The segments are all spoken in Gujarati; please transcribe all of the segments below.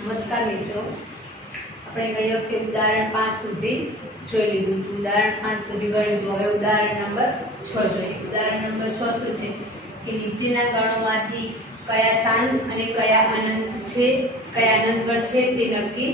નમસ્કાર મિત્રો, આપણે ગયા વખતે ઉદાહરણ 5 સુધી જોઈ લીધું. ઉદાહરણ 5 સુધી ગણ્યું. હવે ઉદાહરણ નંબર 6 જોઈએ. ઉદાહરણ નંબર 6 શું છે કે નીચેના ગણોમાંથી કયા શાંત અને કયા અનંત છે, કયા અનંત ગણ છે તે નક્કી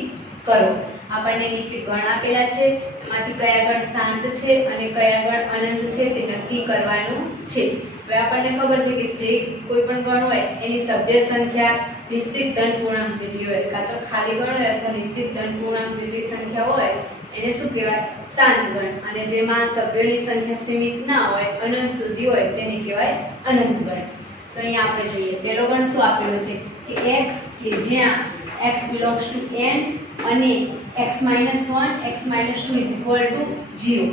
કરો. આપણને નીચે ગણ આપેલા છે, એમાંથી કયા ગણ શાંત છે અને કયા ગણ અનંત છે તે નક્કી કરવાનું છે. હવે આપણને ખબર છે કે જે કોઈ પણ ગણ હોય એની સભ્ય સંખ્યા નિશ્ચિત ધન પૂર્ણાંક જેટલી હોય, કાં તો ખાલી ગણ હોય અથવા નિશ્ચિત ધન પૂર્ણાંક જેટલી સંખ્યા હોય એને શું કહેવાય? શાંત ગણ. અને જેમાં સભ્યોની સંખ્યા સીમિત ના હોય, અનંત સુધી હોય તેને કહેવાય અનંત ગણ. તો અહીંયા આપણે જોઈએ પહેલો ગણ શું આપેલો છે કે x કે જ્યાં x belongs to n અને x - 1 x - 2 0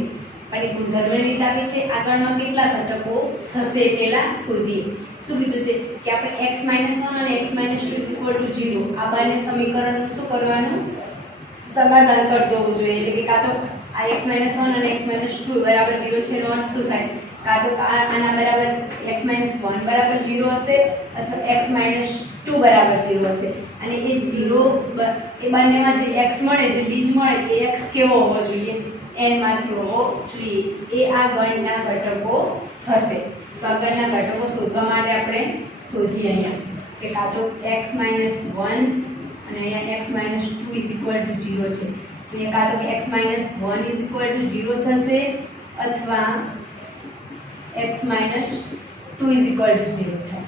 અને ગુણધર્મની રીત આપી છે. આ ગણમાં કેટલા ઘટકો થશે પહેલા શોધીએ. શું કીધું છે કે આપણે x - 1 અને x - 2 0 આ બંને સમીકરણનું શું કરવાનું? સમાધાન કરી દેવું જોઈએ. એટલે કે કાં તો આ x - 1 અને x - 2 બરાબર 0 છે એનો અર્થ શું થાય? કાં તો આના બરાબર x - 1 બરાબર 0 હશે અથવા x - 2 બરાબર 0 હશે. અને એ 0 એ બંનેમાં જે x મળે, જે બીજ મળે તે x કેવો હોવો જોઈએ? n માંથી હોવો જોઈએ. એ આ ગણના ઘટકો થશે. તો આ ગણના ઘટકો શોધવા માટે આપણે શોધીએ અહીંયા કે કાં તો x - 1 અને અહીંયા x - 2 0 છે. તો અહીંયા કાં તો x - 1 0 થશે અથવા x - 2 0 થાય.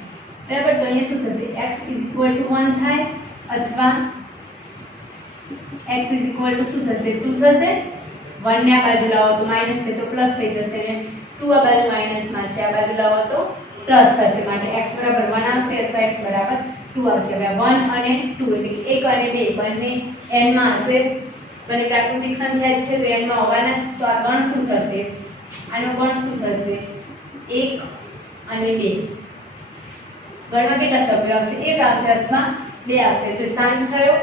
બરાબર. તો અહીંયા શું થશે? x 1 થાય અથવા x શું થશે? 2 થશે. 1 ને આ બાજુ લાવો તો માઈનસ છે તો પ્લસ થઈ જશે ને 2 આ બાજુ માઈનસ માં છે, આ બાજુ લાવો તો પ્લસ થશે. માટે x બરાબર 1 આવશે અથવા x બરાબર 2 આવશે. હવે 1 અને 2 એટલે કે 1 અને 2 બંને n માં હશે. બંને પ્રાકૃતિક સંખ્યા છે તો n માં હોવાના. તો આ ગણ શું થશે? આનો ગણ શું થશે? 1 અને 2. ગણમાં કેટલા સભ્યો આવશે? 1 આવશે અથવા 2 આવશે. તો શાંત થયો.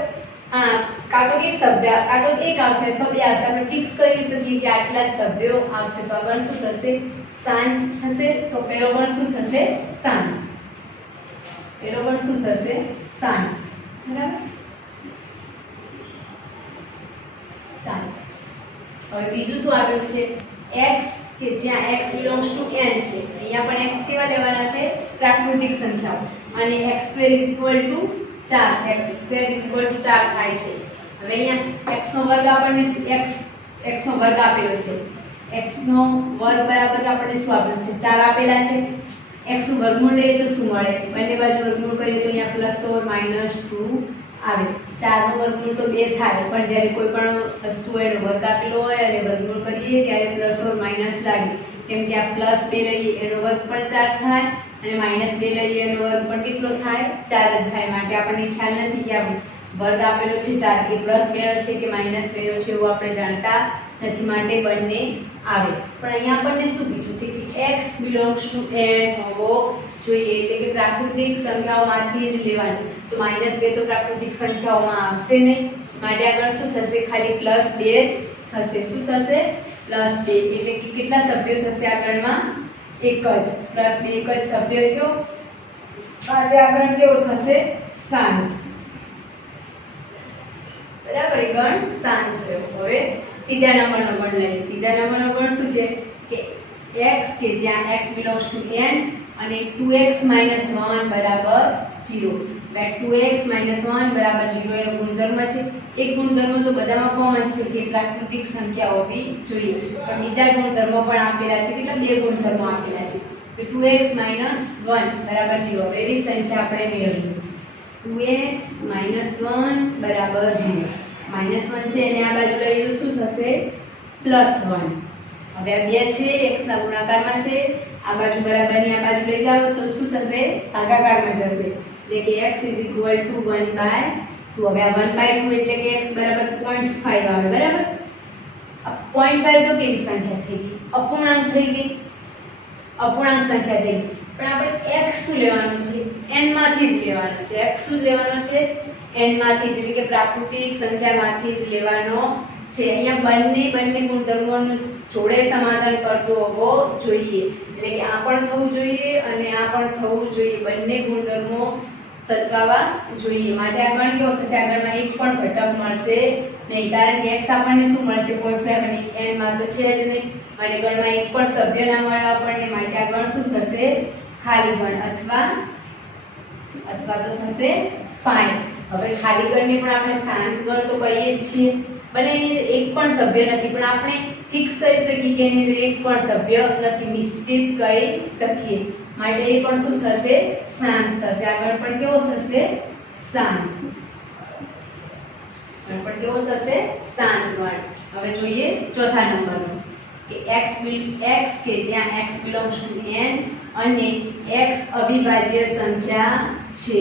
હા, કાં તો એક સભ્ય, કાં તો 1 આવશે અથવા 2 આવશે. આપણે ફિક્સ કરી શકીએ કે આટલા સભ્યો આવશે. તો આ ગણ શું થશે? શાંત થશે. તો પહેલો ગણ શું થશે? શાંત. પહેલો ગણ શું થશે? શાંત. બરાબર. શાંત. હવે બીજું શું આપ્યું છે? x કે જ્યાં x belongs to n છે. અહીંયા પણ x કેવા લેવાના છે? પ્રાકૃતિક સંખ્યાઓ. અને x2 4 છે. x2 4 થાય છે. હવે અહીંયા x નો વર્ગ આપણને x નો વર્ગ આપેલો છે. x નો વર્ગ બરાબર આપણને શું આપેલું છે? 4 આપેલા છે. x નું વર્ગમૂળ લઈએ તો શું મળે? બંને બાજુ વર્ગમૂળ કરીએ તો અહીંયા પ્લસ ઓર માઈનસ 2 આવે. 4 નું વર્ગમૂળ તો 2 થાય, પણ જ્યારે કોઈ પણ વસ્તુ એનો વર્ગ આપેલો હોય અને વર્ગમૂળ કરીએ ત્યારે પ્લસ ઓર માઈનસ લાગે. કેમ કે આ પ્લસ 2 લઈએ એનો વર્ગ પણ 4 થાય અને માઈનસ 2 લઈએ એનો વર્ગ પણ કેટલો થાય? 4 જ થાય. માટે આપણને ખ્યાલ નથી કે આ વર્ગ આપેલો છે 4 કે પ્લસ 2 છે કે માઈનસ 2 છે એવું આપણે જાણતા નથી. માટે બંને આવે. પણ અહીંયા આપણને શું કીધું છે કે x belongs to n હોવો જોઈએ. એટલે કે પ્રાકૃતિક સંખ્યાઓમાંથી જ લેવાનું. તો -2 તો પ્રાકૃતિક સંખ્યાઓમાં આવશે નહીં. માટે આગળ શું થશે? ખાલી +2 જ થશે. શું થશે? +2. એટલે કે કેટલા સભ્યો થશે આગળમાં? એક જ. +2 એક જ સભ્ય થયો. માટે આગળ કેવો થશે? શાંત. બરાબર. એ ગણ શાંત થયો. હવે ત્રીજા નંબરનો ગણ લઈએ. ત્રીજા નંબરનો ગણ શું છે કે x કે જ્યાં x belongs to n અને 2x - 1 બરાબર 0. હવે 2x - 1 બરાબર 0 એનો ગુણધર્મ છે. એક ગુણધર્મ તો બધામાં કોમન છે કે પ્રાકૃતિક સંખ્યા હોવી જોઈએ, પણ બીજા ગુણધર્મો પણ આપેલા છે. કેટલા? 2 ગુણધર્મો આપેલા છે. તો 2x - 1 બરાબર 0. હવે એવી સંખ્યા આપણે મેળવીએ. 2x - 1 બરાબર 0. -1 છે એને આ બાજુ લઈએ તો શું થશે? +1. હવે આ 2 છે x ના ગુણાકારમાં છે. આ બાજુ બરાબરની આ બાજુ લઈ જાઓ તો શું થશે? ભાગાકારમાં જશે. એટલે કે x 1/2. હવે આ 1/2 એટલે કે x બરાબર 0.5 આવે. બરાબર. આ 0.5 તો કેવી સંખ્યા થઈ ગઈ? અપૂર્ણાંક થઈ ગઈ. અપૂર્ણાંક સંખ્યા થઈ ગઈ. પણ આપણે x શું લેવાનું છે? n માંથી જ લેવાનો છે. x શું લેવાનો છે? n માંથી જ. એટલે કે પ્રાકૃતિક સંખ્યામાંથી જ લેવાનો છે. અહીંયા બંને ગુણધર્મોનું જોડે સમાધાન કરતો હોવો જોઈએ. એટલે કે આ પણ થવું જોઈએ અને આ પણ થવું જોઈએ. બંને ગુણધર્મો સચવાવા જોઈએ. માટે આ ગણ કેવો થશે? આગળમાં એક પણ ઘટક મળશે નહીં, કારણ કે x આપણને શું મળે છે? 0.5 અને n માં તો છે જ નહીં. માટે ગણમાં એક પણ સભ્ય ના મળે આપણને. માટે આ ગણ શું થશે? ખાલી ગણ અથવા તો થશે ફાઇન. હવે ખાલી ગણને પણ આપણે શાંત ગણ તો કરીએ જ છીએ, ભલે એની અંદર એક પણ સભ્ય નથી, પણ આપણે ફિક્સ કરી શકીએ કે એની અંદર એક પણ સભ્ય નથી, નિશ્ચિત કહી શકીએ. માટે એ પણ શું થશે? શાંત થશે. આગળ પણ કેવો થશે? શાંત. આગળ પણ કેવો થશે? શાંત ગણ. હવે જોઈએ ચોથા નંબરનો કે x કે જ્યાં x belongs to n અને x અવિભાજ્ય સંખ્યા છે.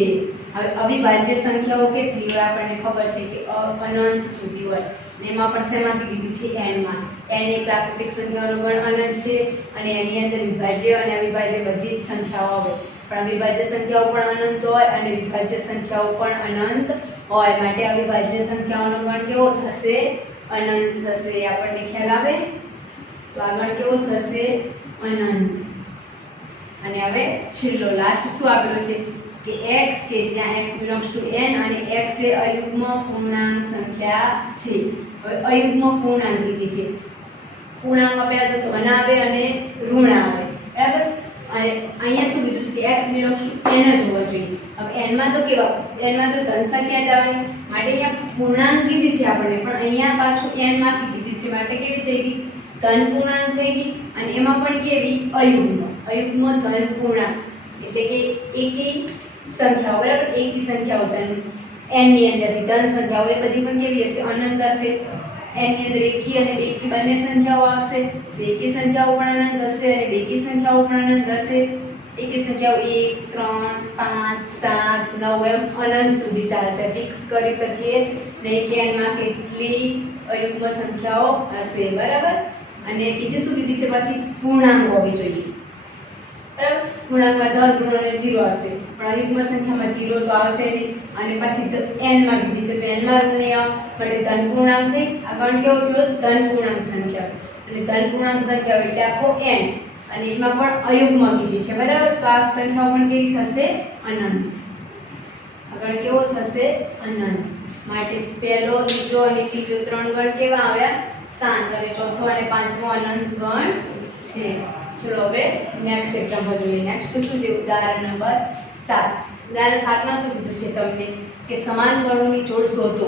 હવે અવિભાજ્ય સંખ્યાઓ કેટલી હોય? આપણને ખબર છે કે અનંત સુધી હોય. એમાં પણ શેમાંથી લીધી છે? n માં. n એ પ્રાકૃતિક સંખ્યાઓનો ગણ અનંત છે અને એની અંદર વિભાજ્ય અને અવિભાજ્ય બધી જ સંખ્યાઓ આવે. પણ અવિભાજ્ય સંખ્યાઓ પણ અનંત હોય અને વિભાજ્ય સંખ્યાઓ પણ અનંત હોય. માટે અવિભાજ્ય સંખ્યાઓનો ગણ કેવો થશે? અનંત થશે. આપણને ખ્યાલ આવે? તો આગળ કેવો થશે? અનંત. અને હવે છેલ્લો લાસ્ટ શું આપેલો છે કે x કે જ્યાં x belongs to n અને x એ અયુગ્મ પૂર્ણાંક સંખ્યા છે. હવે અયુગ્મ પૂર્ણાંક લીધી છે. પૂર્ણાંકમાં પહેલા તો ધન આવે અને ઋણ આવે, બરાબર? અને અહીંયા શું કીધું છે કે x belongs to n જ હોવો જોઈએ. હવે n માં તો કેવા? n માં તો ધન સંખ્યા જ આવે. માટે અહીંયા પૂર્ણાંક કીધી છે આપણને, પણ અહીંયા પાછું n માંથી કીધી છે. માટે કેવી થઈ ગઈ? ધન પૂર્ણાંક થઈ ગઈ. અને એમાં પણ કેવી? અયુગ્મ ધન પૂર્ણાંક, એટલે કે એકી સંખ્યાઓ, બરાબર? એકી સંખ્યાઓ ધન n ની અંદરથી ધન સંખ્યાઓ એ બધી પણ કેવી હશે? અનંત હશે. n ની અંદર એકી અને બેકી બંને સંખ્યાઓ આવશે. બેકી સંખ્યાઓ પણ અનંત હશે અને બેકી સંખ્યાઓ પણ અનંત હશે. એકી સંખ્યાઓ 1 3 5 7 9 એમ અનંત સુધી ચાલશે. ફિક્સ કરી શકીએ નહીં કે એમાં કેટલી અયુગ્મ સંખ્યાઓ હશે, બરાબર? અને બીજી શું કીધી છે? પછી પૂર્ણાંક હોવી જોઈએ, બરાબર? પૂર્ણાંકમાં ધન, ઋણ અને 0 આવશે, પણ અયુગ્મ સંખ્યામાં 0 તો આવશે નહીં. અને પછી n માં કીધી છે તો n માં ઋણ નહીં આવે. માટે ધન પૂર્ણાંક થઈ. આ ગણ કેવો થયો? ધન પૂર્ણાંક સંખ્યા. અને ધન પૂર્ણાંક સંખ્યા એટલે આખો n, અને એમાં પણ અયુગ્મ કીધી છે, બરાબર? તો આ સંખ્યાઓ પણ કેવી થશે? અનંત. આગળ કેવો થશે? અનંત. માટે પહેલો, બીજો અને ત્રીજો ત્રણ ગણ કેવા આવ્યા? શાંત. અને ચોથો અને પાંચમો અનંત ગણ છે. ચલો હવે નેક્સ્ટ એક્ઝામ્પલ જોઈએ. નેક્સ્ટ શું છે? ઉદાહરણ નંબર 7. ઉદાહરણ 7 માં શું કીધું છે તમને કે સમાન ગણોની જોડ શોધો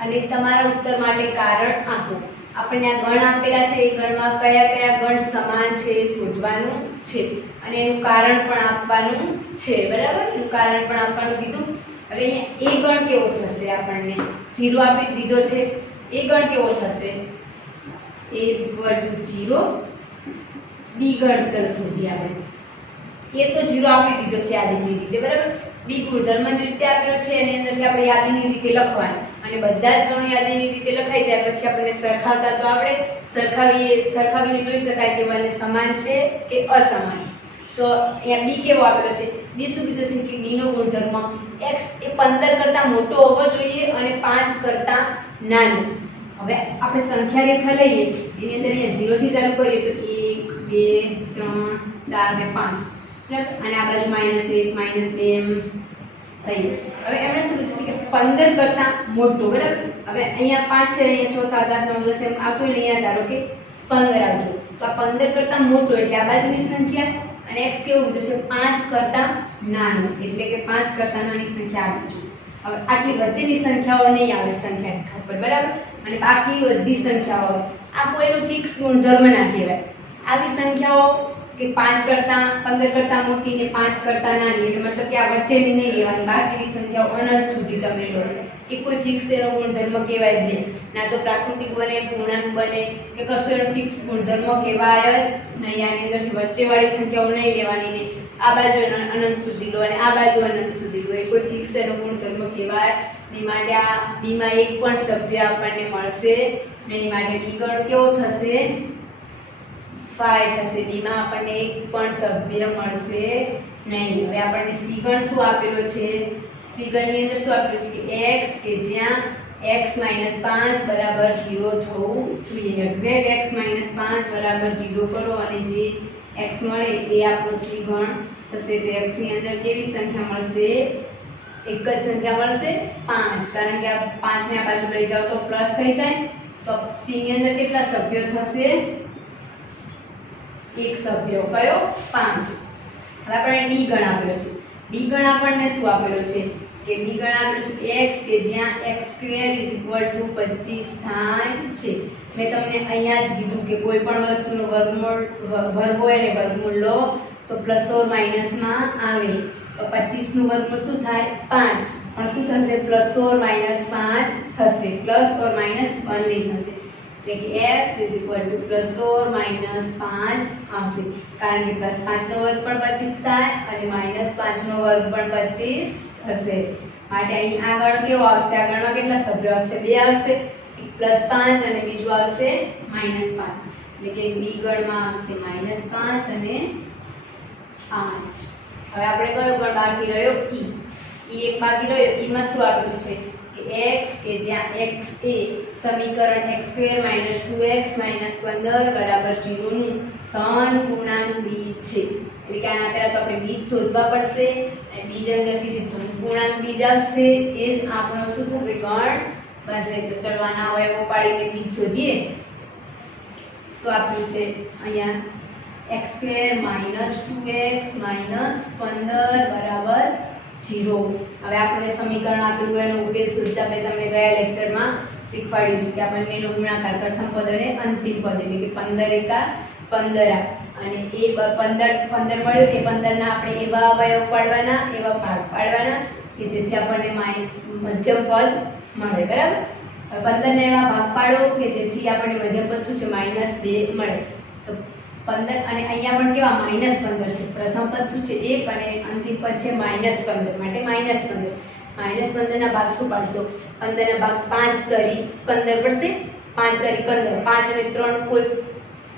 અને તમારા ઉત્તર માટે કારણ આપો. આપણને આ ગણ આપેલા છે, એ ગણમાં કયા કયા ગણ સમાન છે એ શોધવાનું છે અને એનું કારણ પણ આપવાનું છે, બરાબર? એનું કારણ પણ આપવાનું કીધું. હવે અહીંયા એ ગણ કેવો થશે? આપણને 0 આપી દીધો છે. એ ગણ કેવો થશે? a = 0. બી ગણ ચલ શોધીએ આપણે. એ તો 0 આપી દીધો છે યાદીની રીતે, બરાબર? બી ગુણધર્મની રીતે આપેલો છે, એની અંદરથી આપણે યાદીની રીતે લખવાનું અને બધા જ ગણો યાદીની રીતે લખાઈ જાય પછી આપણને સરખાવતા તો આપણે સરખાવીને જોઈ શકાય કે બંને સમાન છે કે અસમાન. તો અહીંયા બી કેવો આપેલો છે? બી શું કીધું છે કે બી નો ગુણધર્મ x એ 15 કરતાં મોટો હોવો જોઈએ અને 5 કરતાં નાનો. હવે આપણે સંખ્યા રેખા લઈએ, એની અંદર અહીંયા 0 થી ચાલુ કરીએ તો 1 2 3 4 અને 5, બરાબર? અને આ બાજુ -1 -2 એમ થઈ. હવે એમણે શું કીધું છે કે 15 કરતાં મોટો, બરાબર? હવે અહીંયા 5 છે, અહીંયા 6 7 8 9 10 એમ આવતો, અહીંયા ધારો કે 15 આવતો. તો આ 15 કરતાં મોટો એટલે આ બાજુની સંખ્યા, અને x કેવું કીધું છે? 5 કરતાં નાનો, એટલે કે 5 કરતાં નાની સંખ્યા આવી છે. હવે આટલી વચ્ચેની સંખ્યાઓ નહીં આવે સંખ્યા રેખા પર, બરાબર? અને બાકી બધી સંખ્યાઓ આ કોઈનું ફિક્સ ગુણધર્મ ના કહેવાય. આવી સંખ્યાઓ કે 5 કરતાં 15 કરતાં મોટી ને 5 કરતાં નાની, એટલે મતલબ કે આ વચ્ચેની નહીં લેવાની, બાકીની સંખ્યાઓ અનંત સુધી તમે લો. એ કોઈ ફિક્સ એનો ગુણધર્મ કહેવાય જ નહીં. ના તો પ્રાકૃતિક બને, પૂર્ણાંક બને કે કશું એનો ફિક્સ ગુણધર્મ કહેવાય જ નહીં. આની અંદરથી વચ્ચેવાળી સંખ્યાઓ નહીં લેવાની, નહીં આ બાજુ અનંત સુધી લો અને આ બાજુ અનંત સુધી લો. એ કોઈ ફિક્સ એનો ગુણધર્મ કહેવાય નહીં. માટે આ બીમાં એક પણ સભ્ય આપણને મળશે નહીં. માટે બી ગણ કેવો થશે? 5 થશે. બીમાં આપણને એક પણ સભ્ય મળશે નહીં. હવે આપણને સી ગણ શું આપેલો છે? સી ગણની અંદર શું આપેલું છે કે x કે જ્યાં x - 5 બરાબર 0 થવું જોઈએ. એક્ઝેક્ટ x - 5 બરાબર 0 કરો અને જે x મળે એ આપણો સી ગણ થશે. તો x ની અંદર કેવી સંખ્યા મળશે? એક જ સંખ્યા મળશે 5, કારણ કે આ 5 ને આ બાજુ લઈ જાવ તો પ્લસ થઈ જાય, તો સી ની અંદર કેટલા સભ્યો થશે? એક સભ્યો કયો? 5. હવે આપણે ડી ગણ આપેલો છે. ડી ગણ આપણને શું આપેલો છે કે ડી ગણ આપેલો છે x કે જ્યાં x² = 25 થાય છે. મેં તમને અહીંયા જ કીધું કે કોઈ પણ વસ્તુનો વર્ગ હોય ને વર્ગમૂળ લો તો પ્લસ ઓર માઈનસમાં આવે. તો 25 નું વર્ગમૂળ શું થાય? 5. પણ શું થશે? પ્લસ ઓર માઈનસ 5 થશે, પ્લસ ઓર માઈનસ 1 નહીં થશે. એટલે કે x = પ્લસ ઓર માઈનસ 5 આવશે, કારણ કે પ્લસ 5 નો વર્ગ પણ 25 થાય અને માઈનસ 5 નો વર્ગ પણ 25 થશે. માટે અહીં આ ગણ કેવો આવશે? આ ગણમાં કેટલા સભ્યો આવશે? 2 આવશે, એક +5 અને બીજું આવશે -5. એટલે કે ડી ગણમાં આવશે -5 અને 5. હવે આપણે કયો ગણ બાકી રહ્યો? ઈ. ઈ એક બાકી રહ્યો. ઈ માં શું આપેલું છે કે x કે જ્યાં x એ સમીકરણ x² - 2x - 15 = 0 નું ધન પૂર્ણાંક બીજ છે. એટલે કે આના પહેલા તો આપણે બીજ શોધવા પડશે અને બીજ અંદરથી જે ધન પૂર્ણાંક બીજ આવશે એ જ આપણો શું થશે? ગણ બનશે. તો ચલો આના અવયવો પાડીને બીજ શોધીએ. શું આપ્યું છે અહીંયા? x² - 2x - 15 = 0. હવે આપણે સમીકરણ આપેલું એનો ઉકેલ શોધતા મેં તમને ગયા લેક્ચરમાં શીખવાડ્યું હતું કે આ બંનેનો ગુણાકાર પ્રથમ પદ અને અંતિમ પદ એટલે કે 15 એકા 15 અને એ 15 મળ્યો એ 15 ના આપણે એવા અવયવ પાડવાના, એવા ભાગ પાડવાના કે જેથી આપણને મધ્યમ પદ મળે. બરાબર? હવે 15 ના એવા ભાગ પાડો કે જેથી આપણને મધ્યમ પદ શું છે? -2 મળે. તો 15 અને અહીંયા પણ કેવા? -15 છે. પ્રથમ પદ શું છે? 1 અને અંતિમ પદ છે -15, માટે -15. -15 ના ભાગ શું પાડશો? 15 ના ભાગ 5 કરી 15 પડશે. 5 કરી 15, 5 અને 3 કોઈ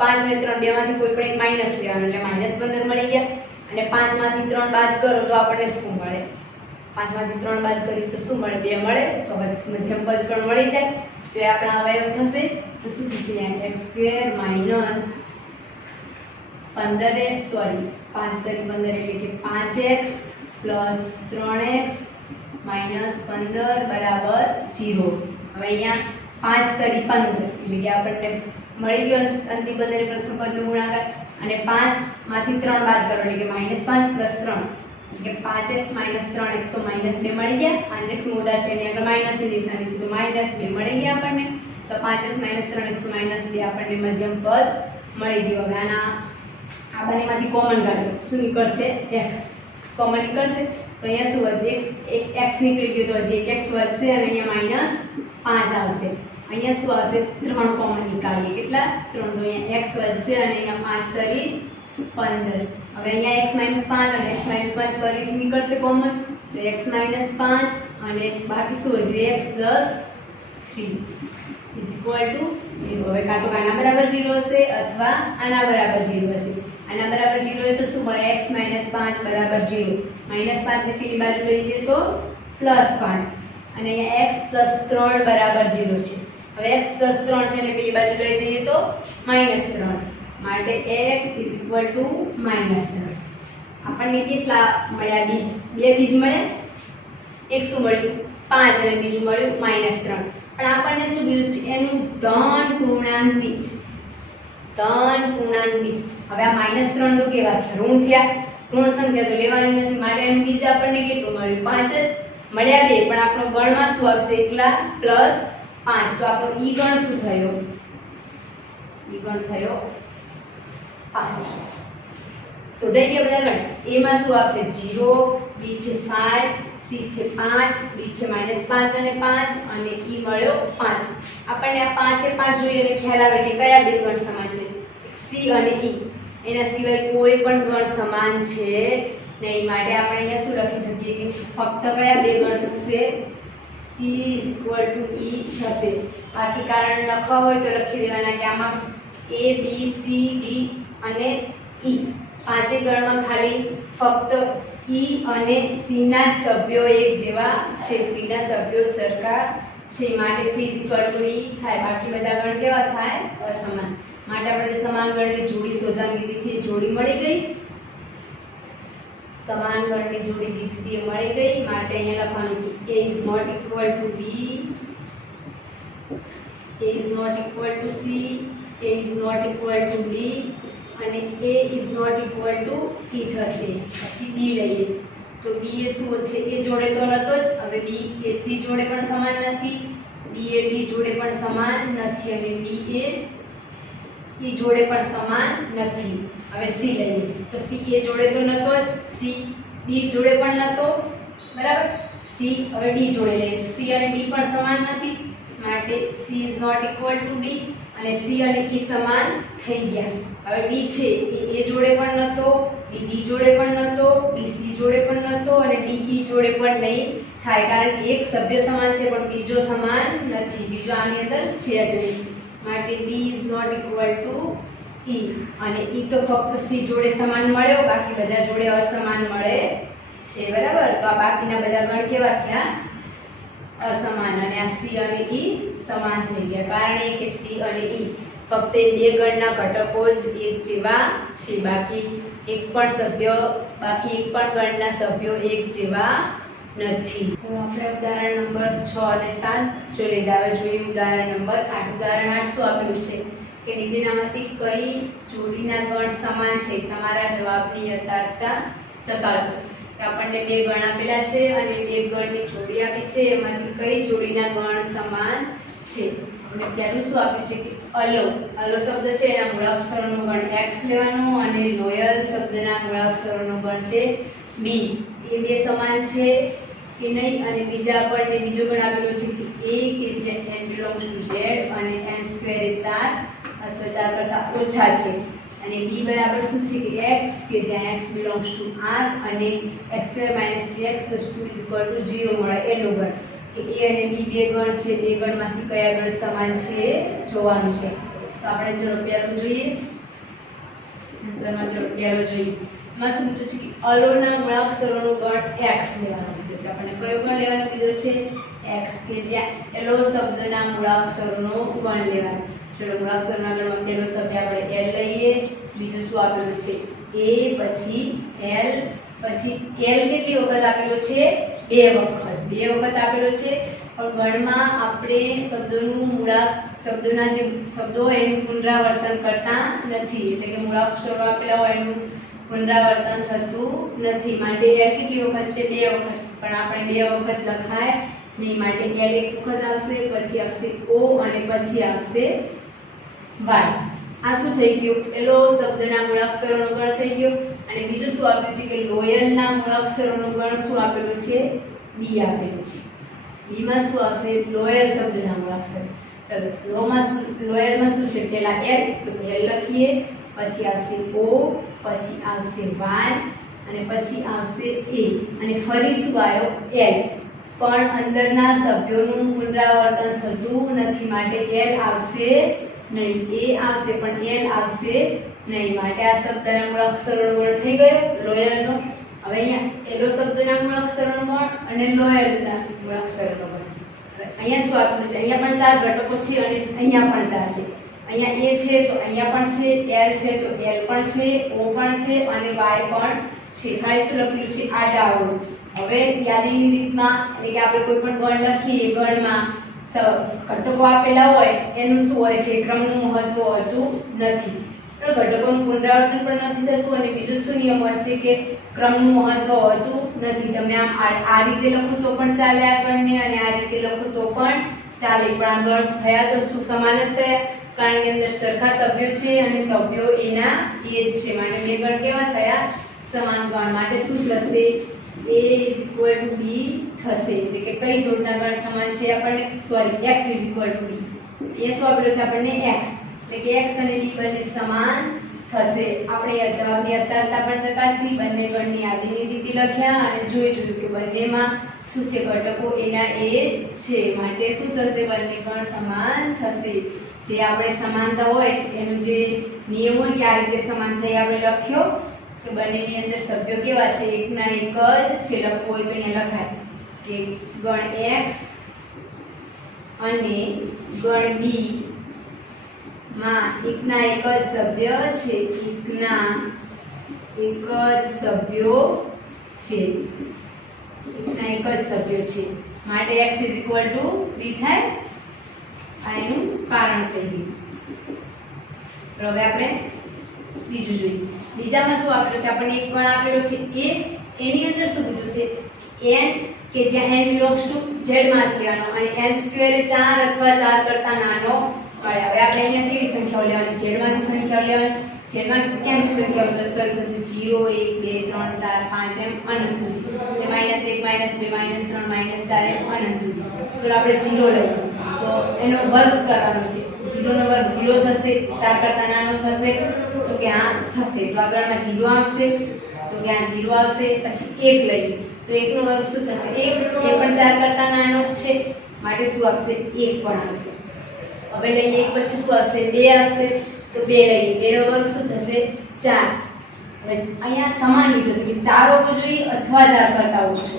5 અને 3 બેમાંથી કોઈ પણ એક માઈનસ લેવાનું એટલે -15 મળી ગયા. અને 5 માંથી 3 બાદ કરો તો આપણને શું મળે? 5 માંથી 3 બાદ કરીએ તો શું મળે? 2 મળે. તો મધ્યમ પદ પણ મળી જાય. તો એ આપણા અવયવ થશે. તો શું થશે? x² - 5 કરી 15 એટલે કે 5x + 3x - 15 = 0. હવે અહીંયા 5 કરી 15 એટલે કે આપણને મળી ગયો અંતિમ પદ અને પ્રથમ પદનો ગુણાકાર. અને 5 માંથી 3 બાદ કરો એટલે કે -5 + 3 એટલે કે 5x - 3x તો -2 મળી ગયા. 5x મોટા છે એની આગળ માઈનસની નિશાની છે તો -2 મળી ગયા આપણને. તો 5x - 3x તો -2 આપણને મધ્યમ પદ મળી ગયું. હવે આ બંનેમાંથી કોમન કાઢો. શું નીકળશે? x કોમન નીકળશે. તો અહીંયા શું વધશે? x નીકળી ગયો તો હજી એક x વધશે અને અહીંયા -5 આવશે. અહીંયા શું આવશે? 3 કોમન નીકાળીએ. કેટલા? 3. તો અહીંયા x વધશે અને અહીંયા 5 કરી 15. હવે અહીંયા x - 5 અને x - 5 ફરીથી નીકળશે કોમન. તો x - 5 અને બાકી શું વધ્યું? x + 3 = 0. હવે કાં તો આના બરાબર 0 હશે અથવા આના બરાબર 0 હશે. આના બરાબર 0 હોય તો શું મળે? x - 5 = 0. -5 ને પેલી બાજુ લઈ જઈએ તો +5 અને અહીંયા x + 3 = 0 છે. હવે x + 3 છે ને પેલી બાજુ લઈ જઈએ તો -3 માટે x = -3. આપણને કેટલા મળ્યા બીજ? 2 બીજ મળ્યા. એક શું મળ્યું? 5 અને બીજું મળ્યું -3. પણ આપણને શું કીધું છે? એનું ધન પૂર્ણાંક બીજ. ધન પૂર્ણાંક બીજ. હવે આ -3 તો કેવા થયા? ઋણ થયા. ઋણ સંખ્યા તો લેવાની નથી માટે એનું બીજ આપણને કેટલું મળ્યું? 5 જ મળ્યા. 2 પણ આપણો ગણમાં શું આવશે? એકલા +5. તો આપણો ઈ ગણ શું થયો? ઈ ગણ થયો 5. શોધાઈ ગયા બધા ગણ. a માં શું આવશે? 0, b છે 5, c છે 5, d છે -5 અને 5 અને e મળ્યો 5. આપણને આ 5 એ 5 જોઈએ એટલે ખ્યાલ આવે કે કયા બે ગણ સમાન છે? c અને e. એના સિવાય કોઈ પણ ગણ સમાન છે નહીં. માટે આપણે અહીંયા શું લખી શકીએ કે ફક્ત કયા બે ગણ થશે? c = e થશે. બાકી કારણ લખવા હોય તો લખી દેવાના કે આમાં a b c d અને e. પાંચે ગણમાં ખાલી ફક્ત e અને c ના સભ્યો એક જેવા છે. c ના સભ્યો સરખા છે માટે c = e થાય. બાકી બધા ગણ કેવા થાય? અસમાન. માટે આપણે સમાન ગણની જોડી શોધવાની રીતથી જોડી મળી ગઈ. સમાન ગણની જોડી દ્વિતીય મળી ગઈ માટે અહીંયા લખવાનું કે a is not equal to b, a is not equal to c, a is not equal to d અને a is not equal to e થશે. પછી b લઈએ તો b એ શું છે, a જોડે તો નતો જ, હવે b એ c જોડે પણ સમાન નથી, b એ d જોડે પણ સમાન નથી અને b એ e જોડે પણ સમાન નથી. હવે c લઈએ તો c a જોડે તો નતો જ, c b જોડે પણ નતો, બરાબર. c હવે d જોડે લઈએ, c અને d પણ સમાન નથી માટે c is not equal to d અને c અને e સમાન થઈ ગયા. હવે d છે એ a જોડે પણ નતો, d b જોડે પણ નતો, d c જોડે પણ નતો અને d e જોડે પણ નહીં થાય કારણ કે એક સભ્ય સમાન છે પણ બીજો સમાન નથી, બીજો આની અંદર છે જ નહીં માટે d is not equal to e અને e તો ફક્ત c જોડે સમાન મળ્યો, બાકી બધા જોડે અસમાન મળે છે, બરાબર. તો આ બાકીના બધા ગણ કેવા થયા, અસમાન અને આ c અને e સમાન થઈ ગયા કારણ એ કે c અને e ફક્ત એ બે ગણના ઘટકો જ એક જેવા છે, બાકી એક પણ ગણના સભ્યો એક જેવા નથી. તો આપણે ઉદાહરણ નંબર 6 અને 7 જોઈ લીધા. હવે જોઈએ ઉદાહરણ નંબર 8. ઉદાહરણ 8 શું આપેલું છે કે નીચેનામાંથી કઈ જોડીના ગણ સમાન છે, તમારા જવાબની યથાર્થતા ચકાસો. આપણને બે ગણ આપેલા છે અને બે ગણની જોડી આપી છે, એમાંથી કઈ જોડીના ગણ સમાન છે. આપણે પહેલું શું આપ્યું છે કે અલો શબ્દ છે એના મૂળાક્ષરોનો ગણ x લેવાનો અને લોયલ શબ્દના મૂળાક્ષરોનો ગણ છે b. એ બે સમાન છે કે નહીં અને બીજો ગણ આપેલો છે કે a કે જે n belongs to z અને n square એ 4 અથવા 4 કરતા ઓછા છે અને b બરાબર શું છે કે x કે જ્યાં x belongs to r અને x square minus 3x plus 2 is equal to 0 મળે એનો ગણ. કે a અને b બે ગણ છે, બે ગણમાંથી કયા ગણ સમાન છે જોવાનું છે. તો આપણે ચલો પહેલું જોઈએ, આન્સરમાં ચલો પહેલો જોઈએ. એમાં શું કીધું છે કે અલોના મૂળાક્ષરોનો ગણ x લેવાનો કીધું છે. આપણને કયો ગણ લેવાનો કીધો છે, x કે જ્યાં એલો શબ્દના મૂળાક્ષરોનો ગણ લેવાનો. ચલો મૂળાક્ષરના ગણમાં પહેલો શબ્દ આપણે l લઈએ, બીજું શું આપેલું છે a, પછી l, પછી l કેટલી વખત આપેલો છે, બે વખત આપેલો છે. પણ ગણમાં આપણે શબ્દોના જે શબ્દો હોય એનું પુનરાવર્તન કરતા નથી, એટલે કે મૂળાક્ષરો આપેલા હોય એનું પુનરાવર્તન થતું નથી માટે l કેટલી વખત છે, બે વખત. પણ આપણે બે વખત લખાય નહીં માટે l એક વખત આવશે, પછી આવશે o અને પછી આવશે y. આ શું થઈ ગયું, એલો શબ્દના મૂળાક્ષરોનો ગણ થઈ ગયો. અને બીજું શું આપ્યું છે કે લોયલના મૂળાક્ષરોનો ગણ શું આપેલો છે, b આપેલું છે. b માં શું આવશે, લોયલ શબ્દના મૂળાક્ષર. ચલો લોયલમાં શું છે, પહેલા l તો l લખીએ, પછી આવશે o, પછી આવશે y અને પછી આવશે a અને ફરી શું આવ્યો l. પણ અંદરના સભ્યોનું પુનરાવર્તન થતું નથી માટે l આવશે નહીં, a આવશે પણ l આવશે નહીં માટે આ શબ્દના મૂળાક્ષરોનો ગણ થઈ ગયો લોયલનો. હવે અહીંયા એલો શબ્દના મૂળાક્ષરોનો ગણ અને લોયલના મૂળાક્ષરોનો ગણ. હવે અહીંયા શું આપેલું છે, અહીંયા પણ 4 ઘટકો છે અને અહીંયા પણ 4 છે. અહીંયા a છે તો અહીંયા પણ છે, l છે તો l પણ છે, o પણ છે અને y પણ છે. ખાલી શું લખેલું છે, આડાઅવળું. હવે યાદીની રીતમાં એટલે કે આપણે કોઈ પણ ગણ લખીએ, ગણમાં ઘટકો આપેલા હોય એનું શું હોય છે, ક્રમનું મહત્વ હોતું નથી. ઘટકોનું પુનરાવર્તન પણ નથી થતું અને બીજો શું નિયમ હોય છે કે ક્રમનું મહત્વ હોતું નથી. તમે આમ આ રીતે લખો તો પણ ચાલે આ ગણને અને આ રીતે લખો તો પણ ચાલે, પણ આ ગણ થયા તો શું સમાન જ થયા કારણ કે અંદર સરખા સભ્યો છે અને સભ્યો એના એ જ છે માટે બે ગણ કેવા થયા, સમાન ગણ. માટે શું થશે, a is equal to b થશે. એટલે કે કઈ જોડના ગણ સમાન છે આપણને, sorry x is equal to b. એ શું આપેલું છે આપણને x, એટલે કે x અને b બંને સમાન થશે. આપણે આ જવાબની યથાર્થતા પણ ચકાસી, બંને ગણની યાદીની રીતે લખ્યા અને જોયું કે બંનેમાં શું છે, ઘટકો એના એ જ છે માટે શું થશે, બંને ગણ સમાન થશે. જે આપણે સમાનતા હોય એનું જે નિયમ હોય કે આ રીતે સમાન થઈ આપણે લખ્યો કે બંનેની અંદર સભ્યો કેવા છે, એકના એક જ છે. લખવું હોય તો અહીંયા લખાય કે ગણ x અને ગણ b માં એકના એક જ સભ્ય છે, એકના એક જ સભ્યો છે, એકના એક જ સભ્યો છે માટે x b થાય. આ એનું કારણ થઈ ગયું. હવે આપણે બીજું જોઈએ. બીજામાં શું આપેલું છે? આપણને એક ગણ આપેલો છે a, એની અંદર શું કીધું છે? n કે જ્યાં n belongs to z માંથી લેવાનો અને n સ્ક્વેર એ 4 અથવા 4 કરતા નાનો મળે. હવે આપણે અહીંયા કેવી સંખ્યાઓ લેવાની? z માંથી સંખ્યાઓ લેવાની. z માં કેમ સંખ્યાઓ તો શરૂ થશે 0 1 2 3 4 5 એમ અનંત સુધી, અને -1 -2 -3 -4 એમ અનંત સુધી. ચલો આપણે 0 લઈએ તો એનો વર્ગ કરવાનો છે. 0 નો વર્ગ 0 થશે, 4 કરતા નાનો થશે તો કે આ થશે, તો આગળમાં 0 આવશે તો કે આ 0 આવશે. પછી 1 લઈએ તો 1 નો વર્ગ શું થશે? 1, એ પણ 4 કરતા નાનો જ છે માટે શું આવશે? 1 પણ આવશે. હવે લઈએ 1 પછી શું આવશે? 2 આવશે તો 2 લઈએ, 2 નો વર્ગ શું થશે? 4. હવે અહીંયા સમાન લીધો છે કે 4 હોવો જોઈએ અથવા 4 કરતા ઓછો.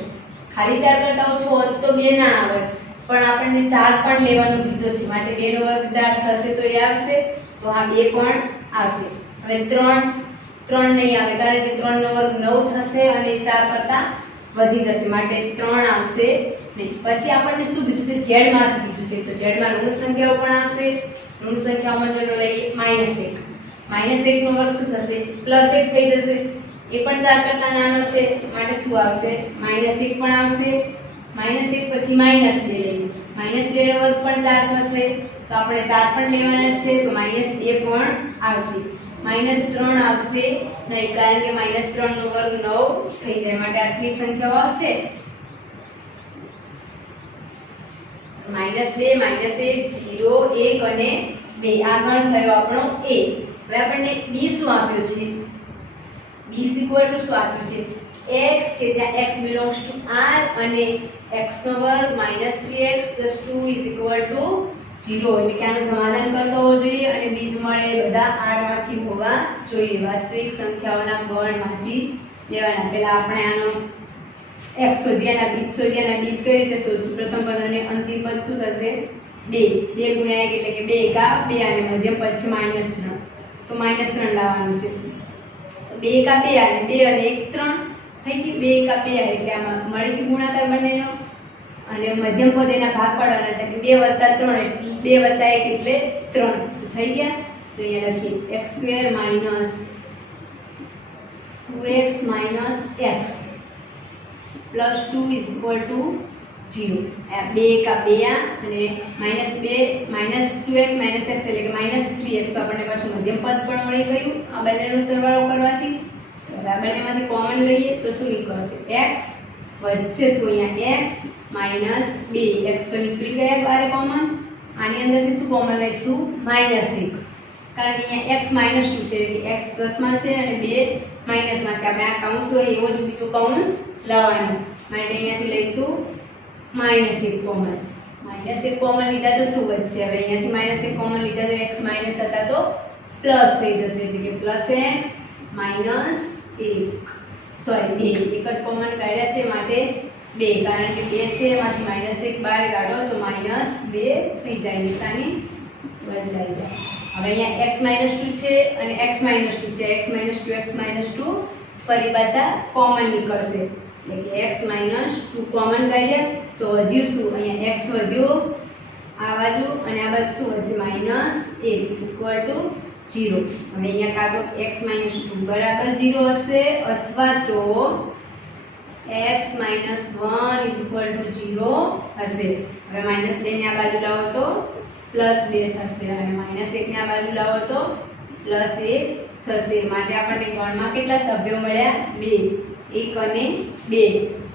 ખાલી 4 કરતા ઓછો હોત તો 2 ના આવે, પણ આપણને 4 પણ લેવાનું કીધો છે માટે 2 નો વર્ગ 4 થશે તો એ આવશે, તો આ 2 પણ આવશે. હવે 3 નહીં આવે કારણ કે 3 નો વર્ગ 9 થશે અને 4 કરતા વધી જશે માટે 3 આવશે નહીં. પછી આપણને શું કીધું છે? z માંથી કીધું છે, તો z માં ઋણ સંખ્યાઓ પણ આવશે. ઋણ સંખ્યાઓમાં ચલો લઈએ -1. -1 નો વર્ગ શું થશે? +1 થઈ જશે, એ પણ 4 કરતા નાનો છે માટે શું આવશે? -1 પણ આવશે. -1 પછી -2 લઈએ, -2 નો વર્ગ પણ 4 થશે તો આપણે 4 પણ લેવાના છે તો -2 પણ આવશે. -3 આવશે નહીં કારણ કે -3 નો વર્ગ 9 થઈ જાય માટે આટલી સંખ્યાઓ આવશે. -2 -1 0 1 અને 2 આ ગણ થયો આપણો a. હવે આપણને b શું આપ્યું છે? b શું આપ્યું છે? x કે જ્યાં x belongs to r અને x નો વર્ગ -3x + 2 = 0, એટલે કે આનું સમાધાન કરતો હોવો જોઈએ અને બીજ મળે બધા r માંથી હોવા જોઈએ. વાસ્તવિક સંખ્યાઓના ગણમાંથી લેવાના. પહેલા આપણે આનો x શોધ્યાના બીજ કઈ રીતે શોધશું? પ્રથમ પદ અને અંતિમ પદ શું થશે? 2 ગુણ્યા 1 એટલે કે 2 એકા 2 અને મધ્યમ પદ છે -3 તો -3 લાવવાનું છે. તો 2 એકા 2 અને 2 અને 1 3 થઈ ગયું. 2 એકા 2 એટલે આમાં મળી ગયું ગુણાકાર બંનેનો, અને મધ્યમ પદ એના ભાગ પાડવાના એટલે કે 2 + 3 એટલે 2 + 1 એટલે 3 થઈ ગયા. તો અહીંયા લખીએ x² - 2x - x + 2 = 0. 2 એકા 2 અને -2 - 2x - x એટલે કે -3x તો આપણને પાછું મધ્યમ પદ પણ મળી ગયું આ બંનેનો સરવાળો કરવાથી. હવે આ બંનેમાંથી કોમન લઈએ તો શું નીકળશે? x વધશે શું? અહીંયા x - 2 x તો નીકળી ગયા બારે કોમન. આની અંદરથી શું કોમન લઈશું? -1 કારણ કે અહીંયા x - 2 છે એટલે x પ્લસમાં છે અને 2 માઈનસમાં છે. આપણે આ કૌંસ હોય એવો જ બીજો કૌંસ લાવવાનો માટે અહીંયાથી લઈશું -1 કોમન. -1 કોમન લીધા તો શું વધશે? હવે અહીંયાથી -1 કોમન લીધા તો x માઈનસ હતા તો પ્લસ થઈ જશે એટલે કે +x - 1 સોરી 2 એક જ કોમન કાઢ્યા છે માટે 2 કારણ કે 2 છે એમાંથી -1 બહાર કાઢો તો -2 થઈ જાય, નિશાની બદલાઈ જાય. હવે અહીંયા x - 2 છે અને x - 2 છે, x - 2 ફરી પાછા કોમન નીકળશે એટલે કે x - 2 કોમન કાઢ્યા તો વધ્યું શું? અહીંયા x વધ્યો આ બાજુ અને આ બાજુ શું વધશે? -1 = 0. હવે અહીંયા કાં તો x - 2 બરાબર 0 હશે અથવા તો x - 1 = 0 હશે. હવે -2 ને આ બાજુ લાવો તો +2 થશે અને -1 ને આ બાજુ લાવો તો +1 થશે. માટે આપણને ગણમાં કેટલા સભ્યો મળ્યા? 2, 1 અને 2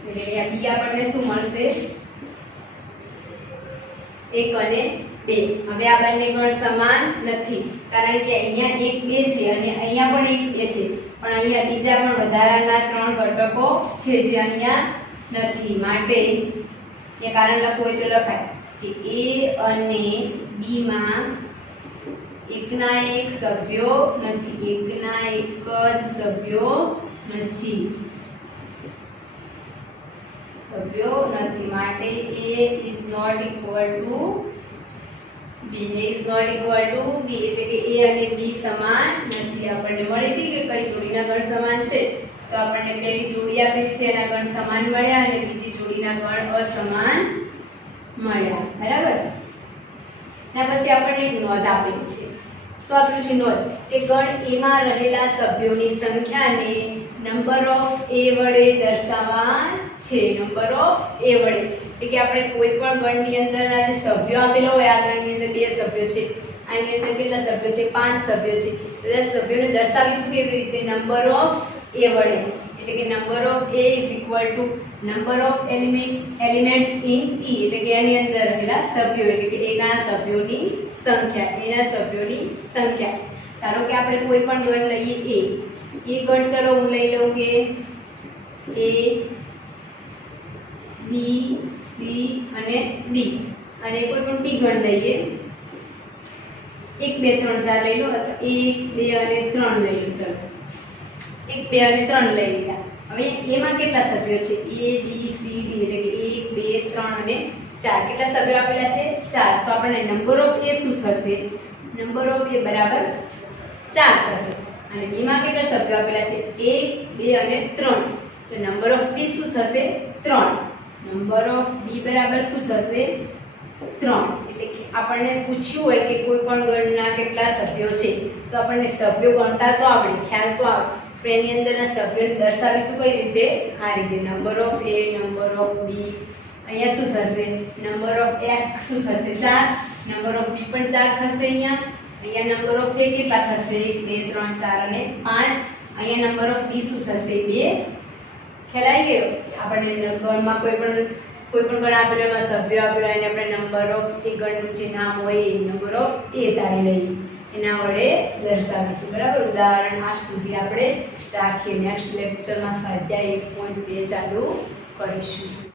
એટલે અહીંયા b આપણને શું મળશે? 1 અને 2. હવે આ બંને ગણ સમાન નથી કારણ કે અહીંયા 1 2 છે અને અહીંયા પણ 1 2 છે, પણ અહીંયા બીજા પણ વધારાના 3 ઘટકો છે જે અહીંયા નથી. માટે એ કારણ લખવું હોય તો લખાય કે a અને b માં એકના એક સભ્યો નથી, એકના એક જ સભ્યો નથી માટે a is not equal to b. a is not equal to b એટલે કે a અને b સમાન નથી. આપણને મળી હતી કે કઈ જોડીના ગણ સમાન છે? તો તો આપણને પહેલી જોડી આપેલી છે એના ગણ સમાન મળ્યા અને બીજી જોડીના ગણ અસમાન મળ્યા, બરાબર. એના પછી આપણને એક નોંધ આપેલી છે. શું આપેલું છે નોંધ? કે ગણ A માં રહેલા સભ્યોની સંખ્યાને નંબર ઓફ A વડે દર્શાવવા છે. નંબર ઓફ A વડે એટલે કે આપણે કોઈ પણ ગણની અંદરના જે સભ્યો આપેલા હોય, આ ગણની અંદર 2 સભ્યો છે, આની અંદર કેટલા સભ્યો છે? 5 સભ્યો છે. બધા સભ્યોને દર્શાવીશું કેવી રીતે? નંબર ઓફ A વડે. એટલે કે number of A is equal to number of elements in E, એટલે કે એની અંદર રહેલા સભ્યો, એટલે કે એના સભ્યોની સંખ્યા, એના સભ્યોની સંખ્યા. ધારો કે આપણે કોઈ પણ ગણ લઈએ A, એ ગણ ચલો હું લઈ લઉં કે A, B, C અને D, અને કોઈ પણ P ગણ લઈએ 1 2 3 4 લઈ લો, અથવા 1 2 અને 3 લઈ લો. ચલો 1 2 અને 3 લઈ લીધા. હવે એમાં કેટલા સભ્યો છે? A B C D, એટલે કે 1 2 3 અને 4. કેટલા સભ્યો આપેલા છે? 4. તો આપણને નંબર ઓફ A શું થશે? નંબર ઓફ A બરાબર 4 થશે. અને B માં કેટલા સભ્યો આપેલા છે? 1 2 અને 3. તો નંબર ઓફ B શું થશે? 3. નંબર ઓફ B બરાબર શું થશે? 3. એટલે કે આપણને પૂછ્યું હોય કે કોઈ પણ ગણના કેટલા સભ્યો છે, તો આપણને સભ્યો ગણતા તો આવડે, ખ્યાલ તો આવે, પણ એની અંદરના સભ્યોને દર્શાવીશું કઈ રીતે? આ રીતે. Number of A, number of B, અહીંયા શું થશે? નંબર ઓફ X શું થશે? 4. નંબર ઓફ B પણ 4 થશે. અહીંયા નંબર ઓફ A કેટલા થશે? 1 2 3 4 અને 5. અહીંયા નંબર ઓફ B શું થશે? 2. ખ્યાલ આવી ગયો? આપણને ગણમાં કોઈ પણ ગણ આપેલો, એમાં સભ્યો આપેલો, એને આપણે નંબર ઓફ એ ગણનું જે નામ હોય એ નંબર ઓફ એ તારી લઈએ, એના વડે દર્શાવીશું, બરાબર. ઉદાહરણ આ સુધી આપણે રાખીએ. નેક્સ્ટ લેક્ચરમાં સ્વાધ્યાય 1.2 ચાલુ કરીશું.